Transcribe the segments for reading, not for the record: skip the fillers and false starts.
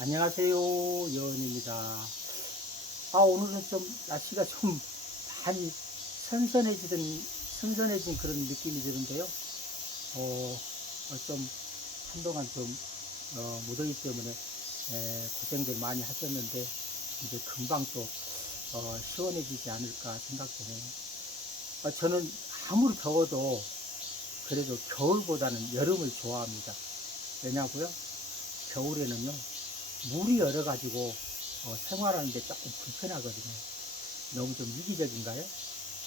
안녕하세요, 여원입니다. 오늘은 좀 날씨가 좀 많이 선선해진 그런 느낌이 드는데요. 좀 한동안 좀 무더위 때문에 고생들 많이 하셨는데 이제 금방 또 시원해지지 않을까 생각되네요. 저는 아무리 더워도 그래도 겨울보다는 여름을 좋아합니다. 왜냐고요? 겨울에는요 물이 얼어가지고 생활하는데 조금 불편하거든요. 너무 좀 이기적인가요?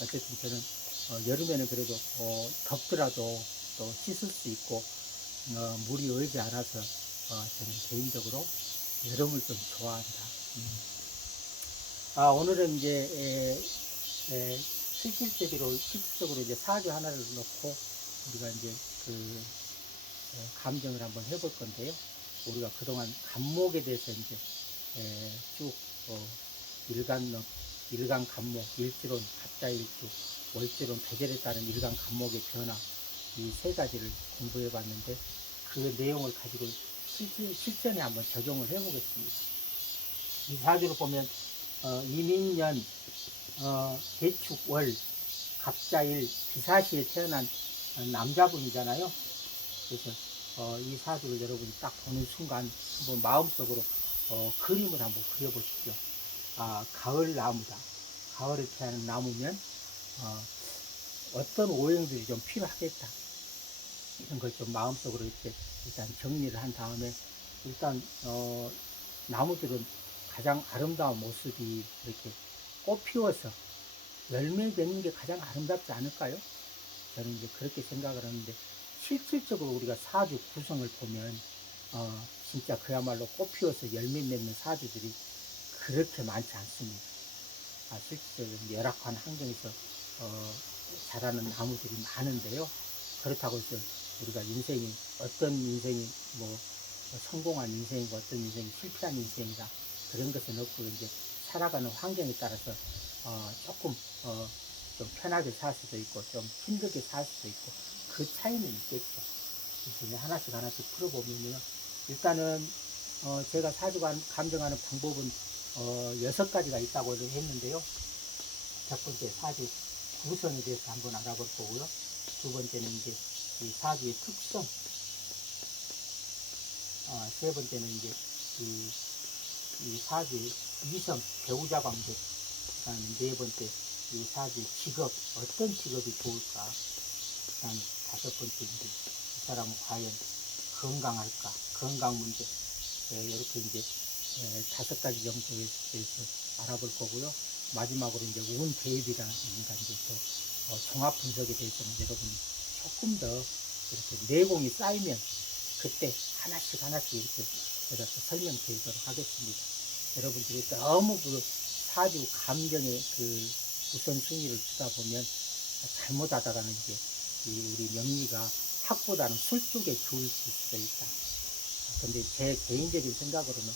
어쨌든 저는 여름에는 그래도 덥더라도 또 씻을 수 있고 물이 얼지 않아서 저는 개인적으로 여름을 좀 좋아합니다. 오늘은 이제 실질적으로 이제 사주 하나를 놓고 우리가 이제 그 감정을 한번 해볼 건데요. 우리가 그동안 간목에 대해서 이제 쭉 일간 일간 간목, 일지론 갑자일주, 월지론 배절에 따른 일간 간목의 변화 이 세 가지를 공부해 봤는데 그 내용을 가지고 실전에 한번 적용을 해 보겠습니다. 이 사주를 보면 이민년, 대축월, 갑자일, 기사시에 태어난 남자분이잖아요. 그래서 이 사주를 여러분이 딱 보는 순간 한번 마음속으로 그림을 한번 그려보십시오. 가을 나무다. 가을에 태어난 나무면 어떤 오행들이 좀 필요하겠다. 이런 걸 좀 마음속으로 이렇게 일단 정리를 한 다음에 일단 나무들은 가장 아름다운 모습이 이렇게 꽃 피워서 열매 맺는 게 가장 아름답지 않을까요? 저는 이제 그렇게 생각을 하는데 실질적으로 우리가 사주 구성을 보면 진짜 그야말로 꽃 피워서 열매 맺는 사주들이 그렇게 많지 않습니다. 실질적으로 열악한 환경에서 자라는 나무들이 많은데요. 그렇다고 해서 우리가 인생이 어떤 인생이 뭐 성공한 인생이고 어떤 인생이 실패한 인생이다 그런 것은 없고 이제 살아가는 환경에 따라서 조금 좀 편하게 살 수도 있고 좀 힘들게 살 수도 있고 그 차이는 있겠죠. 그래서 하나씩 풀어보면요. 일단은 제가 사주 감정하는 방법은 6가지가 있다고 했는데요. 첫 번째 사주 구성에 대해서 한번 알아볼 거고요. 두 번째는 이제 이 사주의 특성, 세 번째는 이제 이 사주의 이성, 배우자 관계, 그다음에 네 번째 이 사주의 직업, 어떤 직업이 좋을까, 그다음에 다섯 번째 이제 이 사람은 과연 건강할까, 건강 문제, 이렇게 이제 5가지 정도에 대해서 알아볼 거고요. 마지막으로 이제 운 대입이라는 이제 또 종합 분석에 대해서는 여러분이 조금 더 이렇게 내공이 쌓이면 그때 하나씩 이렇게 제가 또 설명드리도록 하겠습니다. 여러분들이 너무 그 사주 감정의 그 우선순위를 주다 보면 잘못하다가는 이제 우리 명리가 학보다는 술 쪽에 기울을 수도 있다. 근데 제 개인적인 생각으로는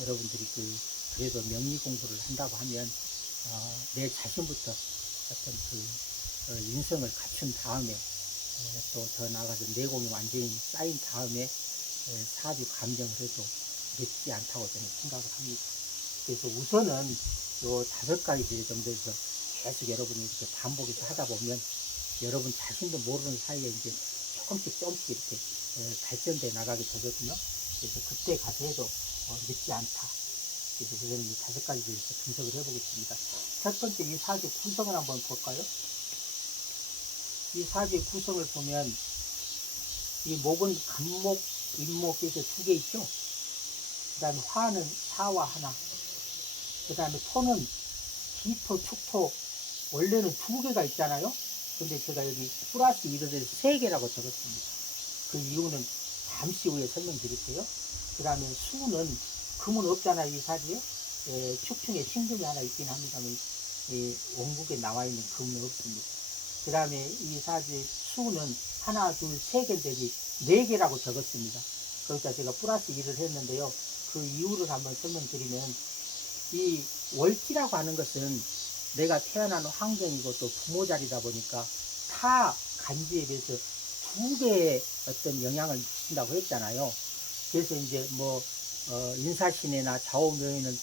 여러분들이 그래도 명리 공부를 한다고 하면 내 자신부터 어떤 인성을 갖춘 다음에 또 더 나아가서 내공이 완전히 쌓인 다음에 사주 감정을 해도 늦지 않다고 저는 생각을 합니다. 그래서 우선은 요 5가지 정도에서 계속 여러분이 이렇게 반복해서 하다 보면 여러분 자신도 모르는 사이에 이제 조금씩 이렇게 발전돼 나가게 되거든요. 그래서 그때 가서 해도 늦지 않다. 그래서 우선 이 5가지 대해서 분석을 해보겠습니다. 첫 번째 이 사주 구성을 한번 볼까요? 이 사주의 구성을 보면 이 목은 간목, 임목에서 2개 있죠. 그 다음에 화는 사와 하나. 그 다음에 토는 기토, 축토 원래는 2개가 있잖아요. 근데 제가 여기 플러스 1을 해서 3개라고 적었습니다. 그 이유는 잠시 후에 설명드릴게요. 그 다음에 수는 금은 없잖아요. 이 사주에 축중에 신금이 하나 있긴 합니다만 원국에 나와 있는 금은 없습니다. 그 다음에 이 사주의 수는 하나, 둘, 3개 대비 4개라고 적었습니다. 거기다 제가 플러스 1을 했는데요. 그 이유를 한번 설명드리면 이 월지라고 하는 것은 내가 태어난 환경이고 또 부모 자리다 보니까 타 간지에 대해서 2개의 어떤 영향을 미친다고 했잖아요. 그래서 이제 뭐 인사신해나 좌우명에는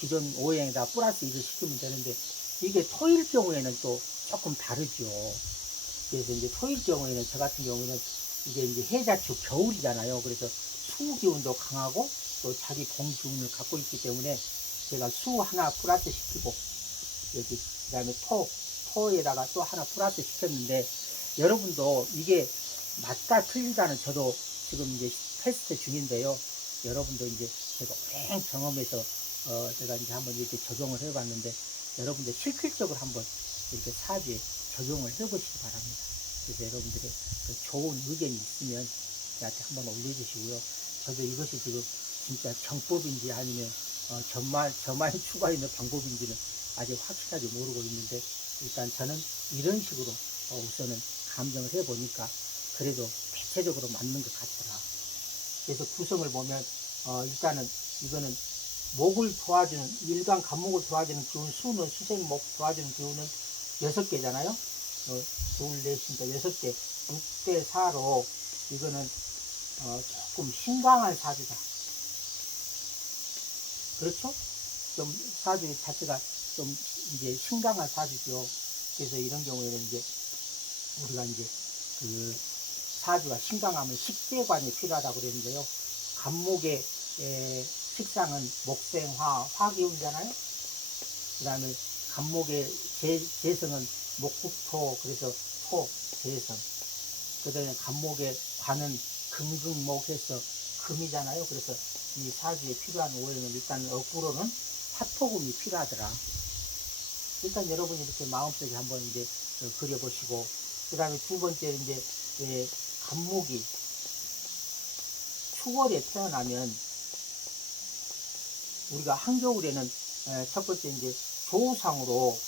기존 오행에다 플러스 1을 시키면 되는데, 이게 토일 경우에는 또 조금 다르죠. 그래서 이제 토일 경우에는, 저 같은 경우는 이게 이제 해자축 겨울이잖아요. 그래서 수 기운도 강하고 또 자기 봄 기운을 갖고 있기 때문에 제가 수 하나 플러스 시키고, 여기 그 다음에 토에다가 또 하나 플러스 시켰는데, 여러분도 이게 맞다 틀리다는 저도 지금 이제 테스트 중인데요. 여러분도 이제 제가 오랜 경험에서 제가 이제 한번 이렇게 적용을 해봤는데, 여러분들 실질적으로 한번 이렇게 사주에 적용을 해보시기 바랍니다. 그래서 여러분들의 그 좋은 의견이 있으면 저한테 한번 올려주시고요. 저도 이것이 지금 진짜 정법인지 아니면 저만 추가있는 방법인지는 아직 확실하게 모르고 있는데, 일단 저는 이런 식으로 우선은 감정을 해보니까 그래도 대체적으로 맞는 것 같더라. 그래서 구성을 보면 일단은 이거는 목을 도와주는, 일간 간목을 도와주는 기운, 수는 수생목 도와주는 기운은 6개잖아요. 둘, 넷이니까 6개, 6대 4로 이거는 조금 신강한 사주다. 그렇죠? 좀 사주 자체가 좀 이제 신강한 사주죠. 그래서 이런 경우에는 이제 우리가 이제 그 사주가 신강하면 식재관이 필요하다고 그랬는데요. 간목의 식상은 목생화, 화기운이잖아요. 그 다음에 간목의 재성은 목국토, 그래서 토, 재성. 그 다음에 간목의 관은 금극목해서 금이잖아요. 그래서 이 사주에 필요한 오행은 일단 억구로는 화토금이 필요하더라. 일단 여러분이 이렇게 마음속에 한번 이제 그려보시고, 그 다음에 두 번째 이제 간목이 추월에 태어나면, 우리가 한겨울에는 첫 번째 이제 조우상으로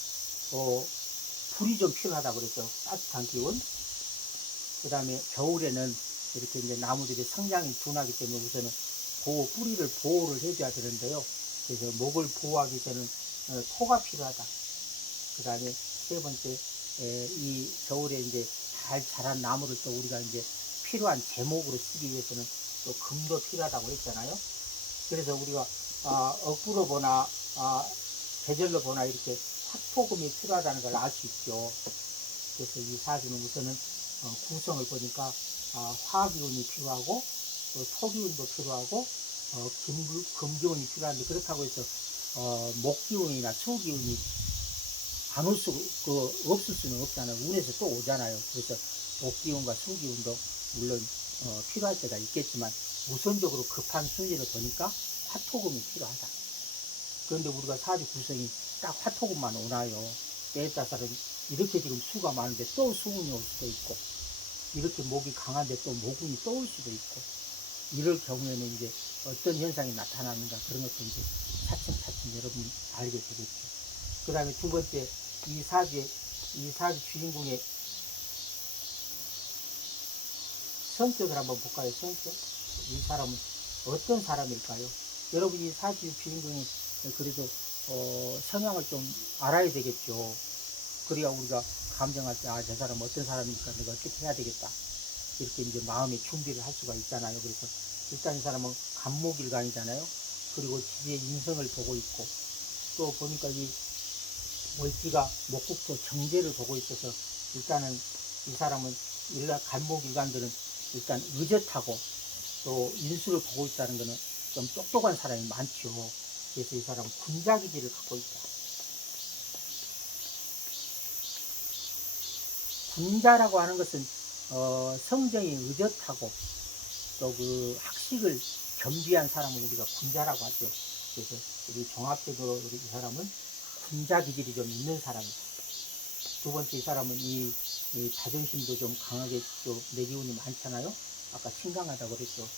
불이 좀 필요하다고 그랬죠. 따뜻한 기운. 그 다음에 겨울에는 이렇게 이제 나무들이 성장이 둔하기 때문에 우선은 뿌리를 보호를 해줘야 되는데요. 그래서 목을 보호하기 위해서는 토가 필요하다. 그 다음에 세 번째, 이 겨울에 이제 잘 자란 나무를 또 우리가 이제 필요한 제목으로 쓰기 위해서는 또 금도 필요하다고 했잖아요. 그래서 우리가 억구로 보나 계절로 보나 이렇게 화토금이 필요하다는 걸 알 수 있죠. 그래서 이 사주는 우선은 구성을 보니까 화기운이 필요하고 또 토기운도 필요하고 금기운이 필요한데, 그렇다고 해서 목기운이나 수기운이 안 올 없을 수는 없잖아요. 운에서 또 오잖아요. 그래서 목기운과 수기운도 물론 필요할 때가 있겠지만, 우선적으로 급한 순위를 보니까 화토금이 필요하다. 그런데 우리가 사주 구성이 딱 화토금만 오나요? 때에 따라서는 이렇게 지금 수가 많은데 또 수운이 올 수도 있고, 이렇게 목이 강한데 또 목운이 또 올 수도 있고, 이럴 경우에는 이제 어떤 현상이 나타나는가, 그런 것도 이제 차츰차츰 여러분이 알게 되겠죠. 그 다음에 두 번째, 이 사주 주인공의 성격을 한번 볼까요? 성격. 이 사람은 어떤 사람일까요? 여러분, 이 사주 주인공이 그래도 성향을 좀 알아야 되겠죠. 그래야 우리가 감정할 때, 저 사람 어떤 사람이니까 내가 어떻게 해야 되겠다, 이렇게 이제 마음의 준비를 할 수가 있잖아요. 그래서 일단 이 사람은 간목일간이잖아요. 그리고 지지의 인성을 보고 있고, 또 보니까 이 월지가 목국토 정제를 보고 있어서, 일단은 이 사람은 간목일간들은 일단 의젓하고 또 인수를 보고 있다는 것은 좀 똑똑한 사람이 많죠. 그래서 이 사람은 군자기질을 갖고 있다. 군자라고 하는 것은 성정이 의젓하고 또 그 학식을 겸비한 사람을 우리가 군자라고 하죠. 그래서 우리 종합적으로 이 사람은 군자 기질이 좀 있는 사람이다. 두 번째, 이 사람은 이 자존심도 좀 강하게, 또 내기운이 많잖아요. 아까 신강하다고 그랬죠.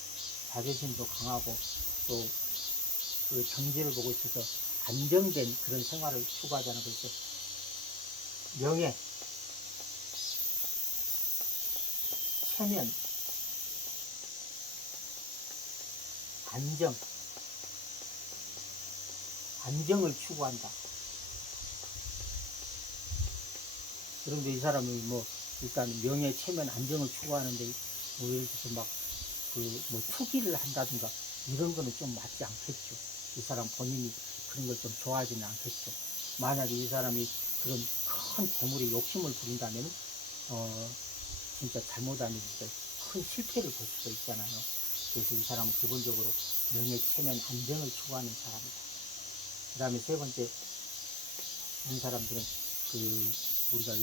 자존심도 강하고 또 그 정제를 보고 있어서 안정된 그런 생활을 추구하자는 거죠. 명예, 체면, 안정을 추구한다. 그런데 이 사람이 일단 명예, 체면, 안정을 추구하는데, 예를 들어서 투기를 한다든가 이런 거는 좀 맞지 않겠죠. 이 사람 본인이 그런 걸 좀 좋아하지는 않겠죠. 만약에 이 사람이 그런 큰 재물에 욕심을 부린다면, 진짜 잘못하면 진짜 큰 실패를 볼 수도 있잖아요. 그래서 이 사람은 기본적으로 명예, 체면, 안정을 추구하는 사람이다. 그 다음에 세 번째, 이런 사람들은 우리가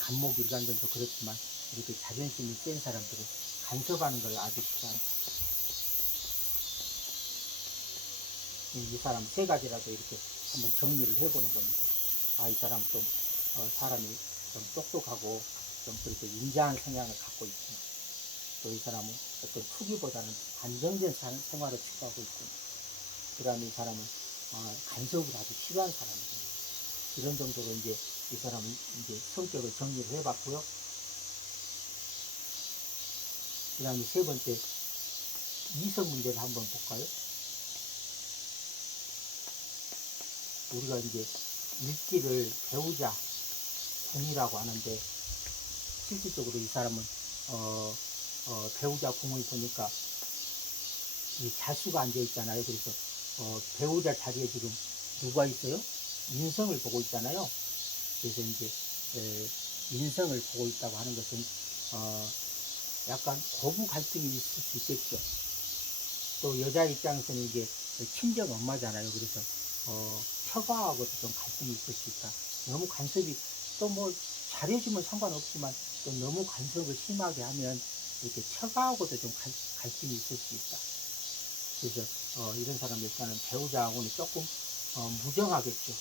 간목 일간들도 그렇지만 이렇게 자존심이 센 사람들은 간섭하는 걸 아주 싫어한다. 이 사람 세 가지라도 이렇게 한번 정리를 해보는 겁니다. 이 사람 좀, 사람이 좀 똑똑하고 좀 그렇게 인자한 성향을 갖고 있구나. 또 이 사람은 어떤 투기보다는 안정된 생활을 추구하고 있구나. 그 다음에 이 사람은, 간섭을 아주 싫어하는 사람이구나. 이런 정도로 이제 이 사람은 이제 성격을 정리를 해봤고요. 그 다음에 세 번째, 이성 문제를 한번 볼까요? 우리가 이제 일지를 배우자 궁이라고 하는데, 실질적으로 이 사람은 배우자 궁을 보니까 이 자수가 앉아 있잖아요. 그래서 배우자 자리에 지금 누가 있어요? 인성을 보고 있잖아요. 그래서 이제 인성을 보고 있다고 하는 것은 약간 고부 갈등이 있을 수 있겠죠. 또 여자 입장에서는 이게 친정 엄마잖아요. 그래서 처가하고도 좀 갈등이 있을 수 있다. 너무 간섭이, 또 뭐 잘해주면 상관없지만 또 너무 간섭을 심하게 하면 이렇게 처가하고도 좀 갈등이 있을 수 있다. 그래서 이런 사람들 일단은 배우자하고는 조금 무정하겠죠.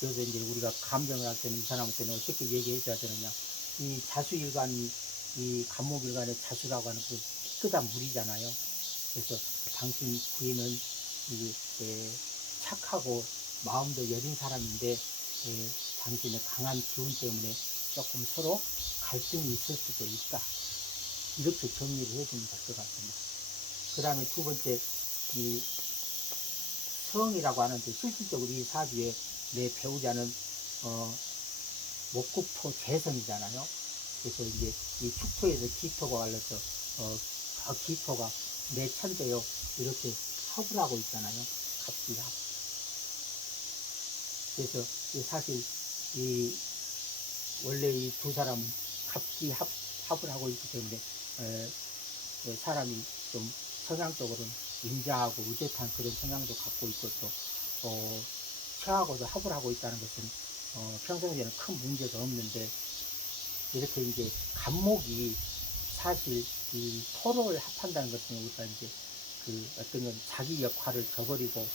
그래서 이제 우리가 감정을 할 때는 이 사람한테는 어떻게 얘기해 줘야 되느냐. 이 자수일간이, 이 간목일간의 자수라고 하는 그 피크다 물이잖아요. 그래서 당신 부인은 착하고 마음도 여린 사람인데 당신의 강한 기운 때문에 조금 서로 갈등이 있을 수도 있다. 이렇게 정리를 해주면 될 것 같습니다. 그 다음에 두 번째, 이 성이라고 하는데, 실질적으로 이 사주에 내 배우자는 목국토 재성이잖아요. 그래서 이제 이 축토에서 기토가 갈려서 저 기토가 내 천대요 이렇게 합을 하고 있잖아요. 갑기합. 그래서 사실 원래 이 두 사람은 합을 하고 있기 때문에 사람이 좀 성향적으로는 인자하고 의젓한 그런 성향도 갖고 있고, 또 처하고도 합을 하고 있다는 것은 평상시에는 큰 문제가 없는데, 이렇게 이제 간목이 사실 이 토를 합한다는 것은 우리가 이제 어떤 건 자기 역할을 저버리고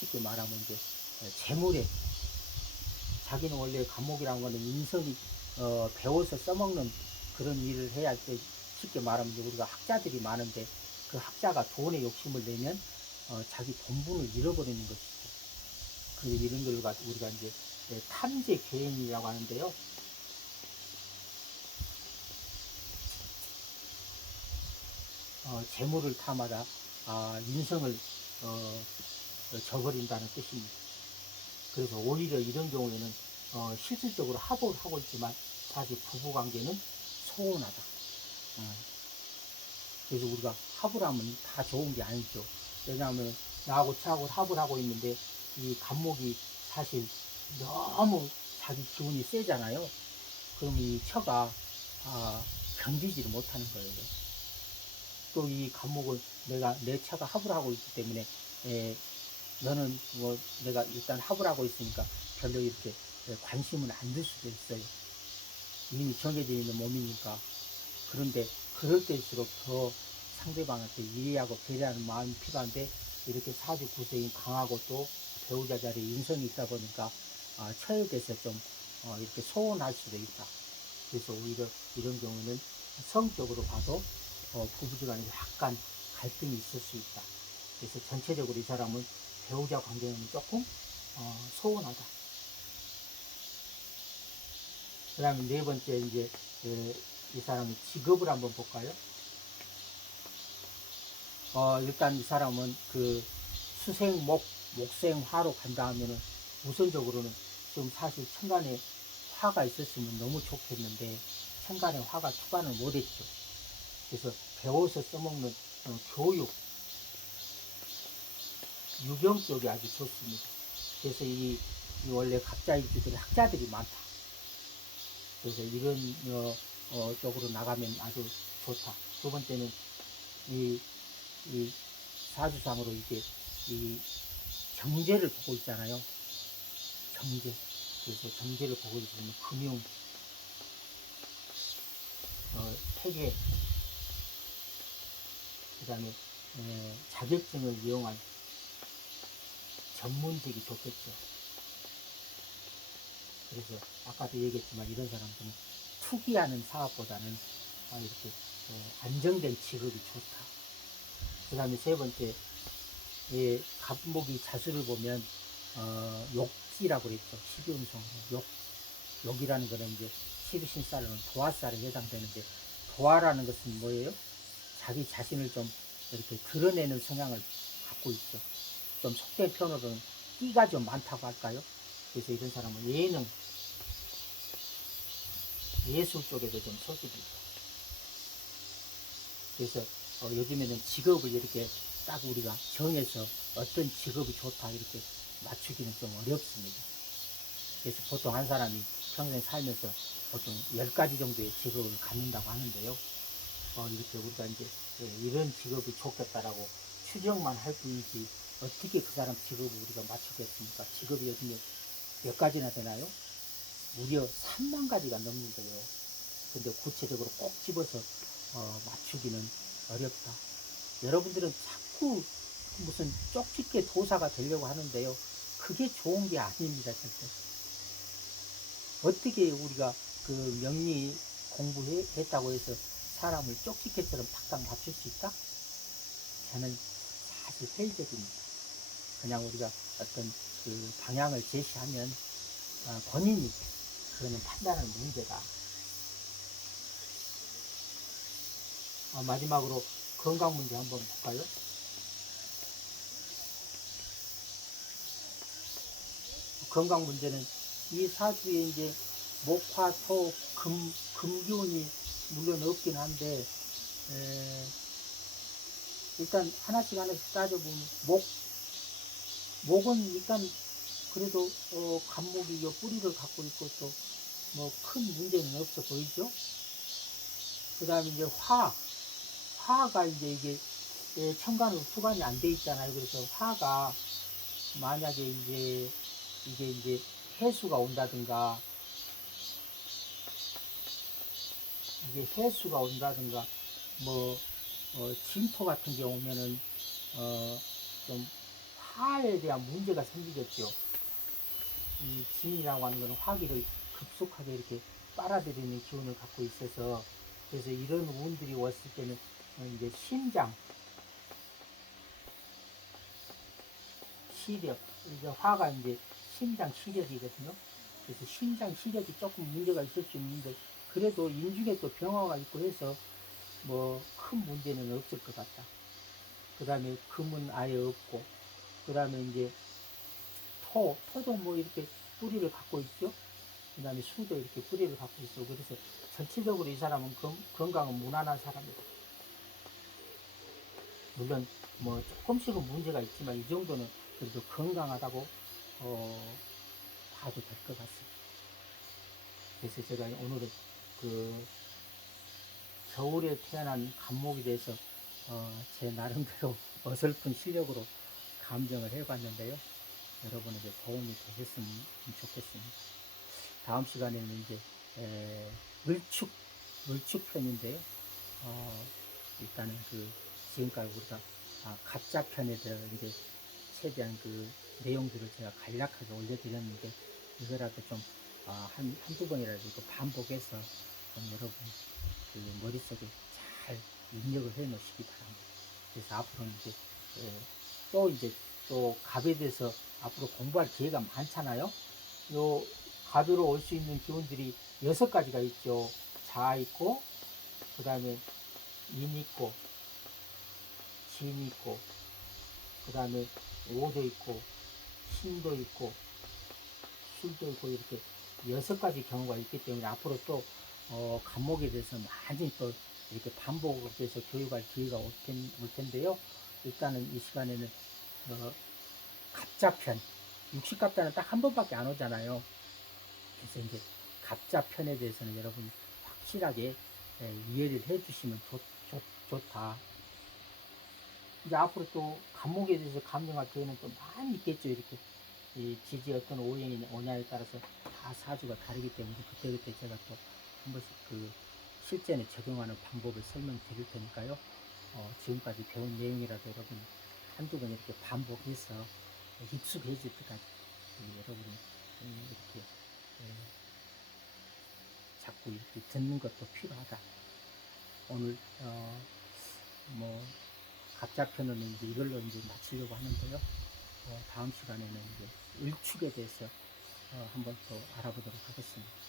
쉽게 말하면 이제 재물에, 자기는 원래 간목이라는 거는 인성이 배워서 써먹는 그런 일을 해야 할 때, 쉽게 말하면 이제 우리가 학자들이 많은데 그 학자가 돈에 욕심을 내면 자기 본분을 잃어버리는 것이죠. 이런 걸 우리가 이제 탐재 개인이라고 하는데요. 재물을 탐하다 인성을 저버린다는 뜻입니다. 그래서 오히려 이런 경우에는 실질적으로 합을 하고 있지만 사실 부부관계는 소원하다. 그래서 우리가 합을 하면 다 좋은 게 아니죠. 왜냐하면 나하고 처하고 합을 하고 있는데 이 간목이 사실 너무 자기 기운이 세잖아요. 그럼 이 처가 견디지를 못하는 거예요. 또 이 간목을 내 처가 합을 하고 있기 때문에 너는 뭐 내가 일단 합을 하고 있으니까 별로 이렇게 관심을 안 들 수도 있어요. 이미 정해져 있는 몸이니까. 그런데 그럴 때일수록 더 상대방한테 이해하고 배려하는 마음이 필요한데, 이렇게 사주 구성이 강하고 또 배우자 자리에 인성이 있다 보니까 처에 대해서 좀 이렇게 소원할 수도 있다. 그래서 오히려 이런 경우는 성적으로 봐도 부부간에 약간 갈등이 있을 수 있다. 그래서 전체적으로 이 사람은 배우자 관계는 조금 소원하다. 그 다음에 네 번째, 이제 이 사람의 직업을 한번 볼까요? 일단 이 사람은 목생화로 간다 하면은 우선적으로는 좀 사실 천간에 화가 있었으면 너무 좋겠는데, 천간에 화가 투관을 못했죠. 그래서 배워서 써먹는 교육, 유경 쪽이 아주 좋습니다. 그래서 이 원래 갑자일주들이 학자들이 많다. 그래서 이런 쪽으로 나가면 아주 좋다. 두 번째는 이 사주상으로 이게 이 경제를 보고 있잖아요. 경제. 그래서 경제를 보고 있으면 금융, 회계, 그 다음에 자격증을 이용한 전문직이 좋겠죠. 그래서 아까도 얘기했지만 이런 사람들은 투기하는 사업보다는 이렇게 안정된 직업이 좋다. 그 다음에 세 번째, 갑목이 자수를 보면 욕지라고 그랬죠. 십이운성 욕이라는 거는 이제 십이신살로는 도화살에 해당되는데, 도화라는 것은 뭐예요? 자기 자신을 좀 이렇게 드러내는 성향을 갖고 있죠. 좀 속된 표현으로는 끼가 좀 많다고 할까요? 그래서 이런 사람은 예능, 예술 쪽에도 좀 소질이 있다. 그래서 요즘에는 직업을 이렇게 딱 우리가 정해서 어떤 직업이 좋다 이렇게 맞추기는 좀 어렵습니다. 그래서 보통 한 사람이 평생 살면서 보통 10가지 정도의 직업을 갖는다고 하는데요. 이렇게 우리가 이제 이런 직업이 좋겠다라고 추정만 할 뿐이지 어떻게 그 사람 직업을 우리가 맞추겠습니까? 직업이 요즘에 몇 가지나 되나요? 무려 3만 가지가 넘는데요. 근데 구체적으로 꼭 집어서 맞추기는 어렵다. 여러분들은 자꾸 무슨 쪽집게 도사가 되려고 하는데요. 그게 좋은 게 아닙니다, 절대. 어떻게 우리가 그 명리 공부했다고 해서 사람을 쪽집게처럼 탁탁 맞출 수 있다? 저는 사실 회의적입니다. 그냥 우리가 어떤 그 방향을 제시하면 본인이 그러면 판단하는 문제다. 마지막으로 건강 문제 한번 볼까요? 건강 문제는 이 사주에 이제 목화, 토, 금기운이 물론 없긴 한데, 일단 하나씩 따져보면, 목은 일단 그래도, 간목이 뿌리를 갖고 있고 또, 뭐 큰 문제는 없어 보이죠? 그 다음에 이제 화가 이제 이게, 천간으로 수간이 안 돼 있잖아요. 그래서 화가 만약에 이제, 이게 이제 해수가 온다든가, 뭐, 진토 같은 경우면은, 좀, 화에 대한 문제가 생기겠죠. 이 진이라고 하는 것은 화기를 급속하게 이렇게 빨아들이는 기운을 갖고 있어서, 그래서 이런 운들이 왔을 때는, 이제 심장, 시력, 이제 화가 이제 심장 시력이거든요. 그래서 심장 시력이 조금 문제가 있을 수 있는데, 그래도 인중에 또 병화가 있고 해서 뭐 큰 문제는 없을 것 같다. 그 다음에 금은 아예 없고, 그 다음에 이제 토도 뭐 이렇게 뿌리를 갖고 있죠. 그 다음에 수도 이렇게 뿌리를 갖고 있어. 그래서 전체적으로 이 사람은 건강은 무난한 사람이다. 물론 뭐 조금씩은 문제가 있지만 이 정도는 그래도 건강하다고 봐도 될 것 같습니다. 그래서 제가 오늘은 그 겨울에 태어난 간목에 대해서 제 나름대로 어설픈 실력으로 감정을 해봤는데요. 여러분에게 도움이 되셨으면 좋겠습니다. 다음 시간에는 이제 을축편인데요. 일단은 그 지금까지 우리가 갑자편에 대해서 이제 최대한 그 내용들을 제가 간략하게 올려드렸는데 이거라도 좀 한두 번이라도 반복해서 좀 여러분 그 머릿속에 잘 입력을 해 놓으시기 바랍니다. 그래서 앞으로는 이제 또 갑에 대해서 앞으로 공부할 기회가 많잖아요. 요 갑으로 올 수 있는 기운들이 6가지가 있죠. 자 있고, 그 다음에 인 있고, 진 있고, 그 다음에 오도 있고, 신도 있고, 술도 있고, 이렇게 6가지 경우가 있기 때문에 앞으로 또 감목에 대해서 많이 또 이렇게 반복해서 교육할 기회가 올 텐데요. 일단은 이 시간에는 갑자편, 육식갑자는 딱 한 번밖에 안 오잖아요. 그래서 이제 갑자편에 대해서는 여러분이 확실하게 이해를 해주시면 좋다. 이제 앞으로 또 간목에 대해서 감정할 기회는 또 많이 있겠죠. 이렇게 이 지지 어떤 오냐에 따라서 다 사주가 다르기 때문에 그때그때 제가 또 한 번씩 그 실전에 적용하는 방법을 설명드릴 테니까요. 지금까지 배운 내용이라도 여러분 한두 번 이렇게 반복해서 익숙해질 때까지 여러분이 이렇게 자꾸 이렇게 듣는 것도 필요하다. 오늘 뭐 갑자편은 이제 이걸로 이제 마치려고 하는데요. 다음 시간에는 이제 일축에 대해서 한번 또 알아보도록 하겠습니다.